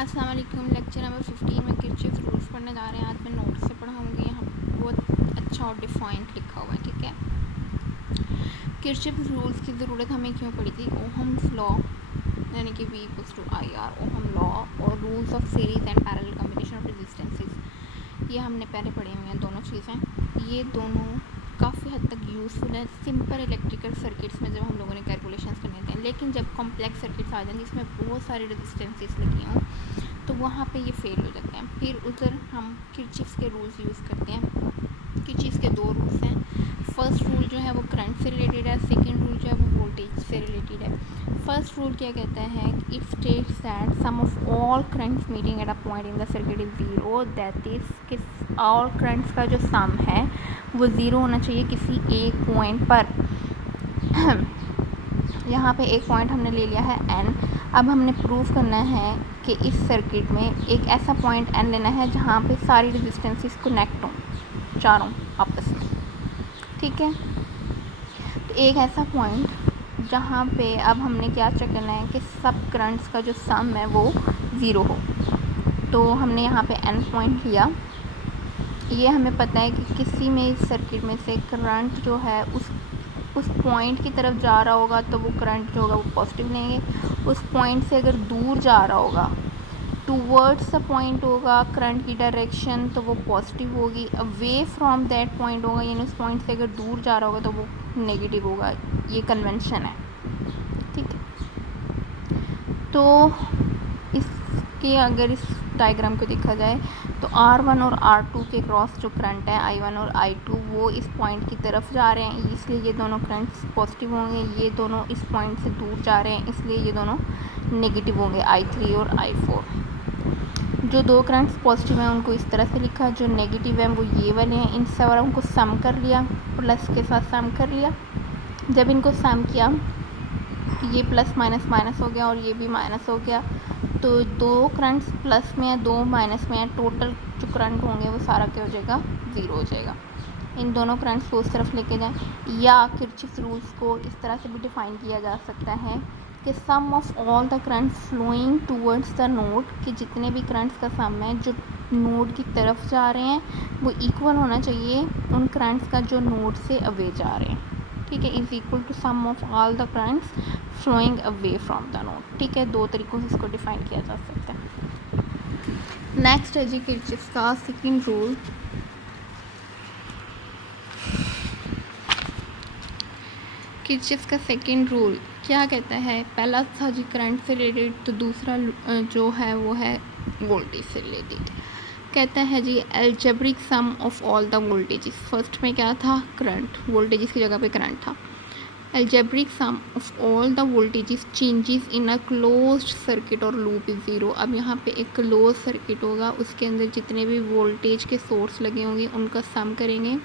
अस्सलाम वालेकुम। Lecture number 15 में किरचॉफ रूल्स पढ़ने जा रहे हैं। आज मैं नोट से पढ़ाऊँगी। यहाँ बहुत अच्छा और डिफाइंड लिखा हुआ है, ठीक है। किरचॉफ रूल्स की ज़रूरत हमें क्यों पड़ी थी? ओहम्स लॉ यानी कि V = IR, ओहम लॉ और rules of series and parallel combination of resistances, ये हमने पहले पढ़े हुए हैं दोनों चीज़ें। ये दोनों काफ़ी हद तक यूज़फुल है सिंपल इलेक्ट्रिकल सर्किट्स में जब हम लोगों ने कैलकुलेशंस करने थे, लेकिन जब कॉम्प्लेक्स सर्किट्स आ जाएंगे जिसमें बहुत सारे रेजिस्टेंसेस लगी हों तो वहाँ पे ये फेल हो जाते हैं। फिर उधर हम किरचॉफ के रूल्स यूज़ करते हैं। किरचॉफ के दो रूल्स हैं। फर्स्ट रूल जो है वो करंट से रिलेटेड है, सेकेंड रूल जो है वो वोल्टेज से रिलेटेड है। फर्स्ट रूल क्या कहता है? It states that sum of all currents meeting at a point in the circuit is zero, that is कि ऑल करंट्स का जो सम है वो ज़ीरो होना चाहिए किसी एक पॉइंट पर। यहाँ पे एक पॉइंट हमने ले लिया है n। अब हमने प्रूव करना है कि इस सर्किट में एक ऐसा पॉइंट n लेना है जहाँ पे सारी रेजिस्टेंसेस कनेक्ट हों, चारों आपस में, ठीक है। तो एक ऐसा पॉइंट जहाँ पे अब हमने क्या चेक करना है कि सब करंट्स का जो सम है वो ज़ीरो हो। तो हमने यहाँ पे n पॉइंट लिया। ये हमें पता है कि किसी में इस सर्किट में से करंट जो है उस पॉइंट की तरफ जा रहा होगा तो वो करंट जो होगा वो पॉजिटिव लेंगे। उस पॉइंट से अगर दूर जा रहा होगा, टूवर्ड्स द पॉइंट होगा करंट की डायरेक्शन, तो वो पॉजिटिव होगी। अवे फ्रॉम दैट पॉइंट होगा, यानी उस पॉइंट से अगर दूर जा रहा होगा तो वो नेगेटिव होगा। ये कन्वेंशन है, ठीक है। तो इसके अगर इस डायग्राम को देखा जाए तो R1 और R2 के क्रॉस जो करंट है I1 और I2 वो इस पॉइंट की तरफ जा रहे हैं, इसलिए ये दोनों करंट्स पॉजिटिव होंगे। ये दोनों इस पॉइंट से दूर जा रहे हैं, इसलिए ये दोनों नेगेटिव होंगे, I3 और I4। जो दो करंट्स पॉजिटिव हैं उनको इस तरह से लिखा, जो नेगेटिव हैं वो ये वाले हैं। इन सारों को सम कर लिया, प्लस के साथ सम कर लिया। जब इनको सम किया ये प्लस माइनस माइनस हो गया और ये भी माइनस हो गया, तो दो करंट्स प्लस में है, दो माइनस में है, टोटल जो करंट होंगे वो सारा क्या हो जाएगा? ज़ीरो हो जाएगा। इन दोनों करंट्स को उस तरफ लेके जाएं, या किरचॉफ रूल्स को इस तरह से भी डिफ़ाइन किया जा सकता है कि sum of all the currents flowing towards the node, कि जितने भी करंट्स का सम है जो नोड की तरफ जा रहे हैं वो इक्वल होना चाहिए उन करंट्स का जो नोड से अवे जा रहे हैं, ठीक है। Is equal to sum of all the currents flowing away from the node, ठीक है। दो तरीक़ों से इसको डिफ़ाइन किया जा सकता है। नेक्स्ट है जी किरचॉफ का सेकंड रूल। किरचॉफ का सेकंड रूल क्या कहता है? पहला था जी करंट से रिलेटेड, तो दूसरा जो है वो है वोल्टेज से रिलेटेड। कहता है जी algebraic sum of all the voltages. First में क्या था? करंट, वोल्टेजेस की जगह पे करंट था। Algebraic sum of all the voltages changes in a closed circuit और लूप इज़ ज़ीरो। अब यहाँ पे एक क्लोज सर्किट होगा, उसके अंदर जितने भी वोल्टेज के सोर्स लगे होंगे उनका सम करेंगे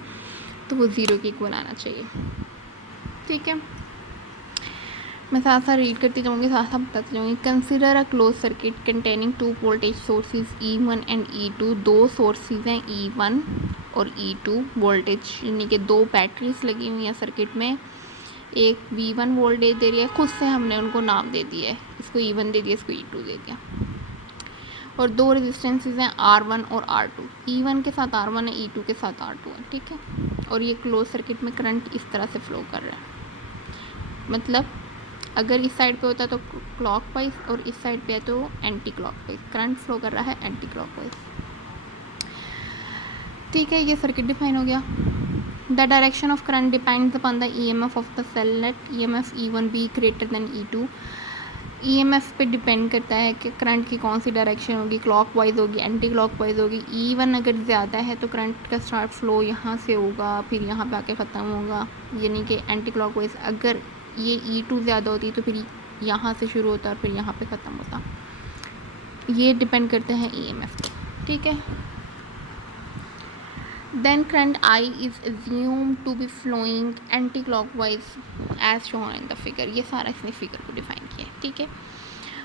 तो वो ज़ीरो के इक्वल आना चाहिए, ठीक है। मैं साथ साथ रीड करती जाऊँगी, साथ साथ बताती जाऊँगी। Consider a close circuit containing two voltage sources E1 and E2। दो सोर्सेज हैं E1 और E2, वोल्टेज यानी कि दो बैटरीज लगी हुई हैं सर्किट में। एक V1 वोल्टेज दे रही है, खुद से हमने उनको नाम दे दिया है, इसको E1 दे दिया, इसको E2 दे दिया। और दो रेजिस्टेंसेज हैं R1 और R2। E1 के साथ R1 है, E2 के साथ R2 है, ठीक है। और ये क्लोज सर्किट में करंट इस तरह से फ्लो कर रहा है, मतलब अगर इस साइड पे होता है तो क्लॉकवाइज और इस साइड पे है तो एंटी क्लॉकवाइज करंट फ्लो कर रहा है, एंटी क्लॉकवाइज, ठीक है। ये सर्किट डिफाइन हो गया। The direction of current depends upon the EMF of the cell. Let EMF E1 be greater than E2। EMF पे डिपेंड करता है कि करंट की कौन सी डायरेक्शन होगी, क्लॉकवाइज होगी, एंटी क्लॉकवाइज होगी। E1 अगर ज़्यादा है तो करंट का स्टार्ट फ्लो यहाँ से होगा, फिर यहाँ पे आके ख़त्म होगा, यानी कि एंटी क्लॉकवाइज। अगर ये E2 ज़्यादा होती तो फिर यहाँ से शुरू होता और फिर यहाँ पे ख़त्म होता। ये डिपेंड करते हैं EMF पे, ठीक है। Then current I is assumed to be flowing anti-clockwise as shown in the figure। ये सारा इसने फिगर को डिफाइन किया है, ठीक है।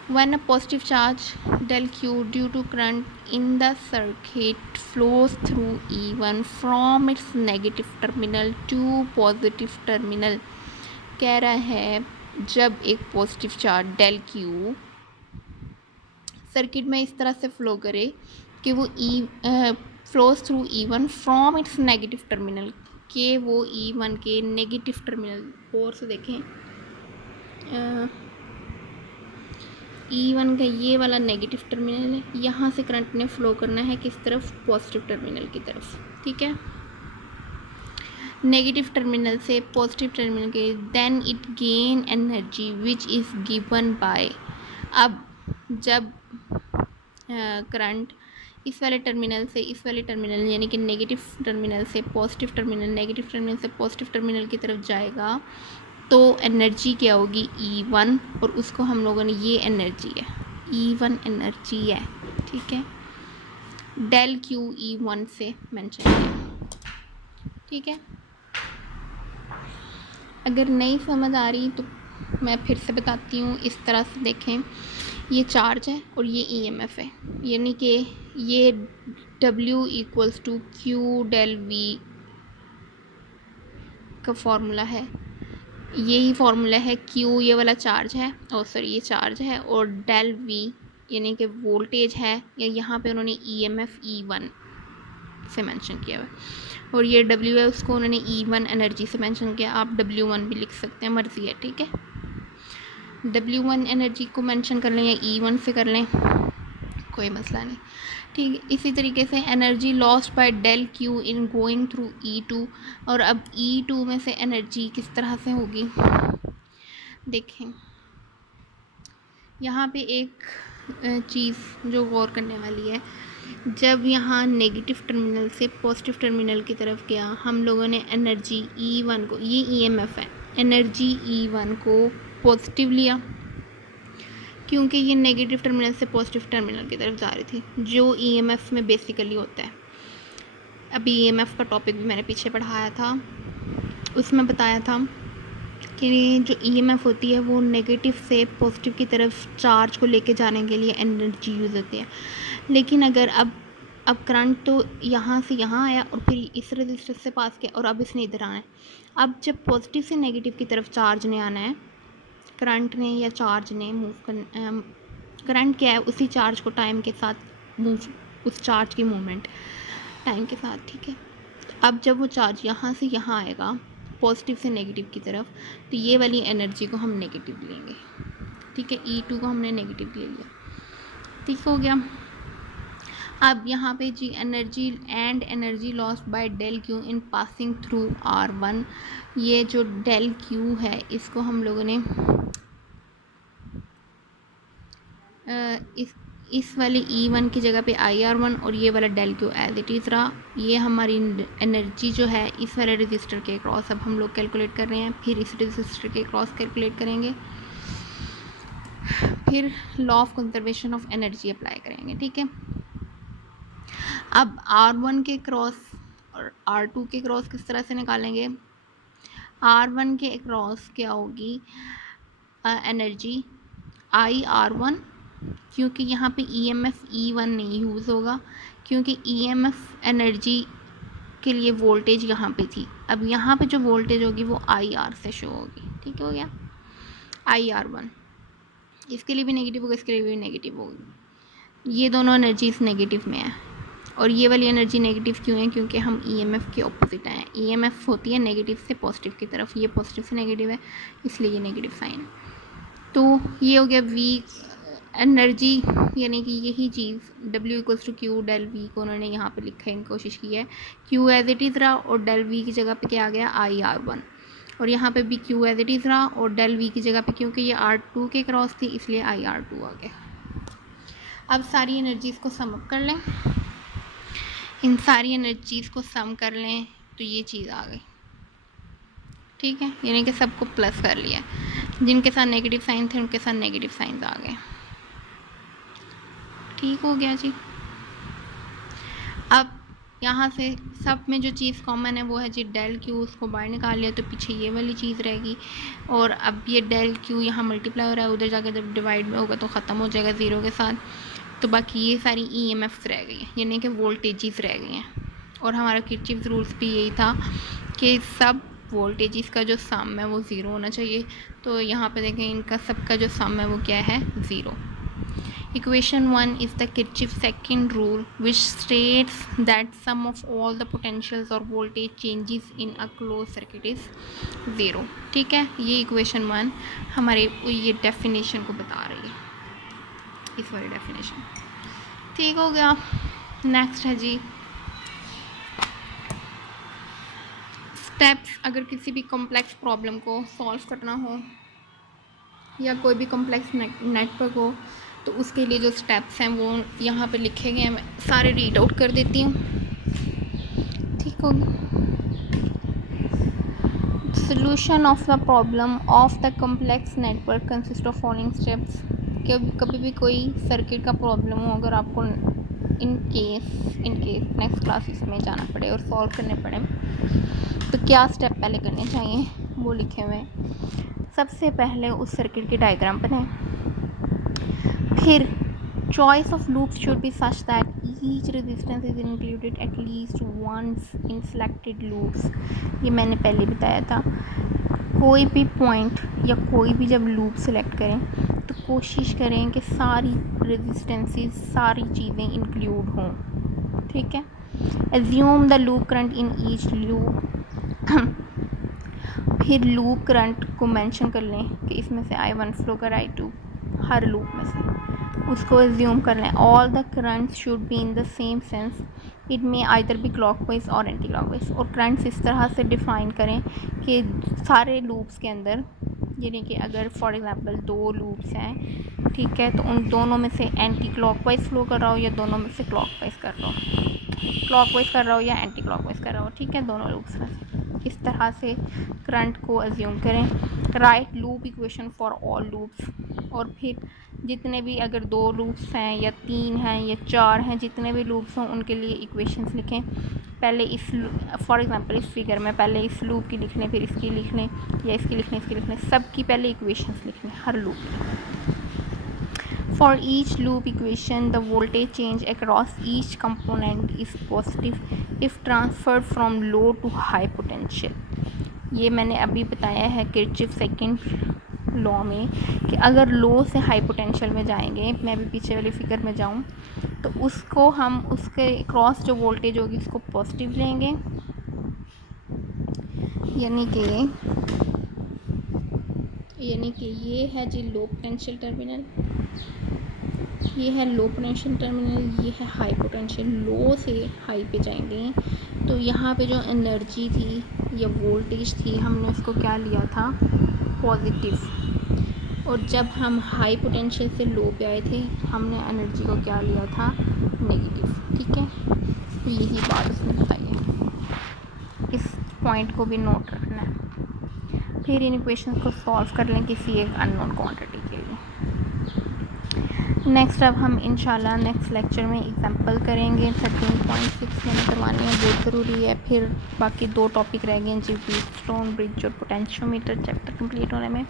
When a positive charge del Q due to current in the circuit flows through E1 from its negative terminal to positive terminal, कह रहा है जब एक positive charge del Q circuit में इस तरह से फ्लो करे कि वो flows through E1 from its negative terminal, कि वो E1 के नेगेटिव टर्मिनल और से देखें E1 का ये वाला नेगेटिव टर्मिनल है, यहाँ से करंट ने फ्लो करना है किस तरफ, पॉजिटिव टर्मिनल की तरफ। ठीक है, नेगेटिव टर्मिनल से पॉजिटिव टर्मिनल के, then it gain energy which is given by, अब जब करंट इस वाले टर्मिनल से इस वाले टर्मिनल यानी कि नेगेटिव टर्मिनल से पॉजिटिव टर्मिनल, नेगेटिव टर्मिनल से पॉजिटिव टर्मिनल की तरफ जाएगा तो एनर्जी क्या होगी, E1, और उसको हम लोगों ने, ये एनर्जी है, E1 एनर्जी है। ठीक है, डेल क्यू E1 से मेंशन किया। ठीक है, अगर नहीं समझ आ रही तो मैं फिर से बताती हूँ। इस तरह से देखें, ये चार्ज है और ये EMF है, यानी कि ये W equals to Q del V का फॉर्मूला है, यही फार्मूला है। Q ये वाला चार्ज है, और सॉरी ये चार्ज है, और डेल V यानी कि वोल्टेज है, या यहाँ पे उन्होंने EMF E1 से मेंशन किया हुआ है, और ये W है, उसको उन्होंने E1 एनर्जी से मेंशन किया। आप W1 भी लिख सकते हैं, मर्ज़ी है। ठीक है, W1 एनर्जी को मेंशन कर लें या E1 से कर लें, कोई मसला नहीं। ठीक है, इसी तरीके से energy lost by del Q in going through E2, और अब E2 में से एनर्जी किस तरह से होगी, देखें यहाँ पे एक चीज़ जो गौर करने वाली है, जब यहाँ नेगेटिव टर्मिनल से पॉजिटिव टर्मिनल की तरफ गया, हम लोगों ने एनर्जी E1 को, ये EMF है, एनर्जी E1 को पॉजिटिव लिया क्योंकि ये नेगेटिव टर्मिनल से पॉजिटिव टर्मिनल की तरफ जा रही थी, जो EMF में बेसिकली होता है। अभी EMF का टॉपिक भी मैंने पीछे पढ़ाया था, उसमें बताया था कि जो EMF होती है वो नेगेटिव से पॉजिटिव की तरफ चार्ज को लेके जाने के लिए एनर्जी यूज़ होती है। लेकिन अगर अब करंट तो यहाँ से यहाँ आया और फिर इस रजिस्टर से पास किया और अब इसने इधर आना है। अब जब पॉजिटिव से नेगेटिव की तरफ चार्ज ने आना है, करंट ने या चार्ज ने मूव कर, करंट क्या है, उसी चार्ज को टाइम के साथ मूव, उस चार्ज की मूवमेंट टाइम के साथ। ठीक है, अब जब वो चार्ज यहाँ से यहाँ आएगा पॉजिटिव से नेगेटिव की तरफ, तो ये वाली एनर्जी को हम नेगेटिव लेंगे। ठीक है, E2 को हमने नेगेटिव ले लिया। ठीक हो गया। अब यहाँ पे जी energy and energy lost by del Q in passing through R1, ये जो डेल क्यू है इसको हम लोगों ने इस वाले E1 की जगह पे IR1 और ये वाला del Q as it is रहा। ये हमारी एनर्जी जो है इस वाले रजिस्टर के क्रॉस अब हम लोग कैलकुलेट कर रहे हैं, फिर इस रजिस्टर के क्रॉस कैलकुलेट करेंगे, फिर law of conservation of energy apply करेंगे। ठीक है, अब R1 के क्रॉस और R2 के क्रॉस किस तरह से निकालेंगे, R1 के क्रॉस क्या होगी एनर्जी IR1, क्योंकि यहाँ पे EMF E1 नहीं यूज़ होगा, क्योंकि EMF एनर्जी के लिए वोल्टेज यहाँ पे थी। अब यहाँ पे जो वोल्टेज होगी वो IR से शो होगी। ठीक हो गया, IR1 इसके लिए भी नेगेटिव होगा, इसके लिए भी नेगेटिव होगी। ये दोनों एनर्जीज नेगेटिव में है, और ये वाली एनर्जी नेगेटिव क्यों है, क्योंकि हम EMF के ऑपोजिट हैं। EMF होती है नेगेटिव से पॉजिटिव की तरफ, ये पॉजिटिव से नेगेटिव है, इसलिए ये नेगेटिव साइन है। तो ये हो गया V एनर्जी, यानी कि यही चीज़ W equals to Q del V को उन्होंने यहाँ पे लिखने की कोशिश की है। Q एज इट इज़ रहा और डेल V की जगह पे क्या आ गया IR1, और यहाँ पे भी Q एज इट इज़ रहा और डेल V की जगह पे, क्योंकि ये R2 के क्रॉस थी इसलिए IR2 आ गया। अब सारी एनर्जीज़ को सम अप कर लें, इन सारी एनर्जीज़ को सम कर लें तो ये चीज़ आ गई। ठीक है, यानी कि सबको प्लस कर लिया, जिनके साथ नेगेटिव साइन थे उनके साथ नेगेटिव साइन आ गए। ठीक हो गया जी। अब यहाँ से सब में जो चीज़ कॉमन है वो है जी डेल क्यू, उसको बाहर निकाल लिया तो पीछे ये वाली चीज़ रहेगी, और अब ये डेल क्यू यहाँ मल्टीप्लाई हो रहा है, उधर जाकर जब डिवाइड में होगा तो ख़त्म हो जाएगा ज़ीरो के साथ, तो बाकी ये सारी EMFs रह गई हैं, यानी कि वोल्टेजेस रह गई हैं। और हमारा किरचॉफ्स रूल्स भी यही था कि सब वोल्टेजेस का जो सम है वो ज़ीरो होना चाहिए। तो यहाँ पे देखें इनका सबका जो सम है वो क्या है, zero. Equation 1 is the Kirchhoff's second rule, which states that sum of all the potentials or voltage changes in a closed circuit is 0. ठीक है, ये इक्वेशन 1 हमारे ये डेफिनेशन को बता रही है, इस वाली डेफिनेशन। ठीक हो गया। नेक्स्ट है जी स्टेप्स। अगर किसी भी कॉम्प्लेक्स प्रॉब्लम को सॉल्व करना हो या कोई भी कॉम्प्लेक्स नेटवर्क हो तो उसके लिए जो स्टेप्स हैं वो यहाँ पे लिखे गए हैं, मैं सारे रीड आउट कर देती हूँ। ठीक हो गया। Solution of the problem of the complex network consist of following steps. कभी भी कोई सर्किट का प्रॉब्लम हो, अगर आपको इन केस नेक्स्ट क्लासेस में जाना पड़े और सॉल्व करने पड़े तो क्या स्टेप पहले करने चाहिए वो लिखे हुए हैं। सबसे पहले उस सर्किट की डायग्राम बनाएं। फिर choice of loops should be such that each resistance is included at least once in selected loops. ये मैंने पहले बताया था। कोई भी पॉइंट या कोई भी जब लूप सेलेक्ट करें तो कोशिश करें कि सारी रेजिस्टेंसेस सारी चीज़ें इंक्लूड हों। ठीक है। Assume the loop current in each loop. फिर लूप करंट को मेंशन कर लें कि इसमें से I1 फ्लो कर I2 हर लूप में से, उसको एज्यूम कर लें। All the currents should be in the same sense, it में आइदर भी क्लॉकवाइज और एंटी क्लॉकवाइज। और करंट्स इस तरह से डिफ़ाइन करें कि सारे लूप्स के अंदर, यानी कि अगर फॉर एग्ज़ाम्पल 2 लूप्स हैं, ठीक है, तो उन दोनों में से एंटी क्लॉकवाइज फ्लो कर रहा हो या दोनों में से क्लॉकवाइज कर रहा हो या एंटी क्लॉकवाइज कर रहा हो, ठीक है, दोनों लूप्स में से। इस तरह से करंट को एज्यूम करें। Right loop equation for all loops. और फिर जितने भी, अगर 2 लूप्स हैं या 3 हैं या 4 हैं, जितने भी लूप्स हों उनके लिए इक्वेशंस लिखें। पहले इस फॉर एग्ज़ाम्पल इस फिगर में पहले इस लूप की लिख लें, फिर इसकी लिख लें या इसकी लिख लें, सबकी पहले इक्वेशंस लिख लें हर लूप की। For each loop equation, the voltage change across each component is positive if transferred from low to high potential. ये मैंने अभी बताया है किरचॉफ सेकंड लॉ में कि अगर लो से हाई पोटेंशियल में जाएंगे, मैं भी पीछे वाली फिगर में जाऊँ तो उसको हम उसके क्रॉस जो वोल्टेज होगी उसको पॉजिटिव लेंगे, यानी कि ये है जी लो पोटेंशियल टर्मिनल, ये है लो पोटेंशियल टर्मिनल, ये है हाई पोटेंशियल। लो से हाई पे जाएंगे तो यहाँ पे जो एनर्जी थी या वोल्टेज थी हमने उसको क्या लिया था, पॉजिटिव। और जब हम हाई पोटेंशियल से लो पे आए थे हमने एनर्जी को क्या लिया था, नेगेटिव। ठीक है, तो यही बात उसने बताई है, इस पॉइंट को भी नोट रखना है। फिर इन इक्वेशन को सॉल्व कर लें किसी एक अननोन क्वांटिटी के लिए। नेक्स्ट अब हम इंशाल्लाह नेक्स्ट लेक्चर में एग्जांपल करेंगे। 13.6 मैंने करवानी है, बहुत ज़रूरी है। फिर बाकी 2 टॉपिक रह गए जी, व्हीटस्टोन ब्रिज और पोटेंशियोमीटर, चैप्टर कंप्लीट होने में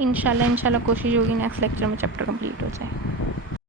इंशाल्लाह कोशिश होगी नेक्स्ट लेक्चर में चैप्टर कंप्लीट हो जाए।